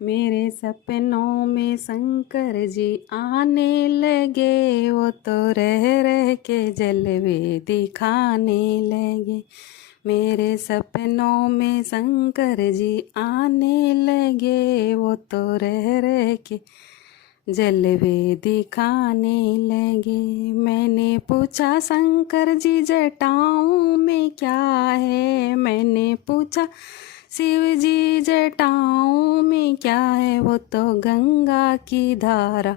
मेरे सपनों में शंकर जी आने लगे, वो तो रह रह के जलवे दिखाने लगे। मेरे सपनों में शंकर जी आने लगे, वो तो रह रह के जलवे दिखाने लगे। मैंने पूछा शंकर जी जटाओं में क्या है, मैंने पूछा शिव जी जटाओं में क्या है, वो तो गंगा की धारा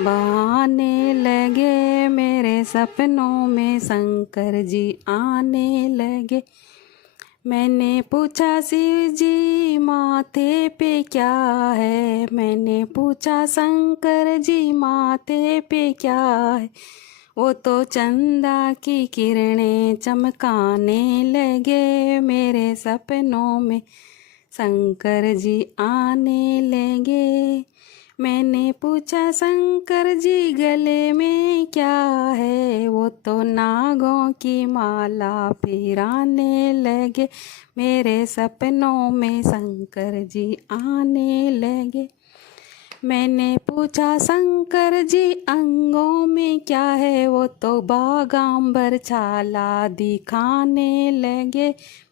बहाने लगे। मेरे सपनों में शंकर जी आने लगे। मैंने पूछा शिव जी माथे पे क्या है, मैंने पूछा शंकर जी माथे पे क्या है, वो तो चंदा की किरणें चमकाने लगे। मेरे सपनों में शंकर जी आने लगे। मैंने पूछा शंकर जी गले में क्या है, वो तो नागों की माला पिराने लगे। मेरे सपनों में शंकर जी आने लगे। मैंने पूछा शंकर जी अंगों में क्या है, वो तो बागांबर छाला दिखाने लगे।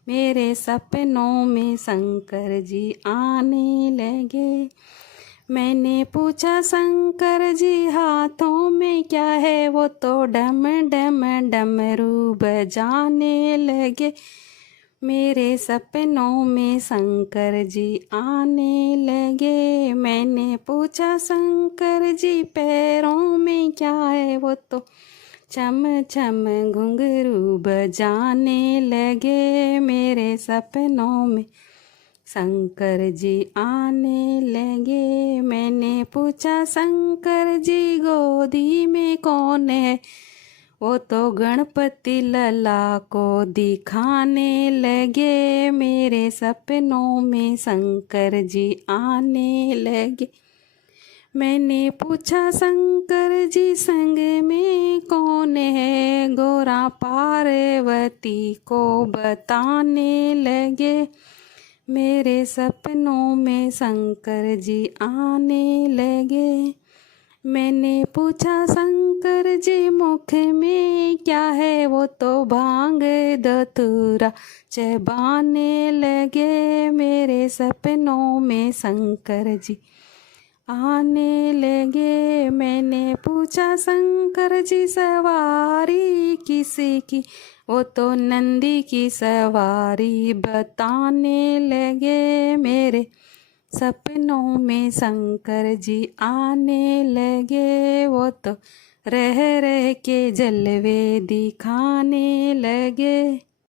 मेरे सपनों में शंकर जी आने लगे। मैंने पूछा शंकर जी हाथों में क्या है, वो तो डम डम डमरू बजाने लगे। मेरे सपनों में शंकर जी आने लगे। मैंने पूछा शंकर जी पैरों में क्या है, वो तो छम छम घुंघरू बजाने लगे। मेरे सपनों में शंकर जी आने लगे। मैंने पूछा शंकर जी गोदी में कौन है, वो तो गणपति लला को दिखाने लगे। मेरे सपनों में शंकर जी आने लगे। मैंने पूछा शंकर जी संग में कौन है, गोरा पार्वती को बताने लगे। मेरे सपनों में शंकर जी आने लगे। मैंने पूछा शंकर जी मुख में क्या है, वो तो भांग धतूरा चबाने लगे। मेरे सपनों में शंकर जी आने लगे। मैंने पूछा शंकर जी सवारी किसी की, वो तो नंदी की सवारी बताने लगे। मेरे सपनों में शंकर जी आने लगे, वो तो रह रह के जलवे दिखाने लगे।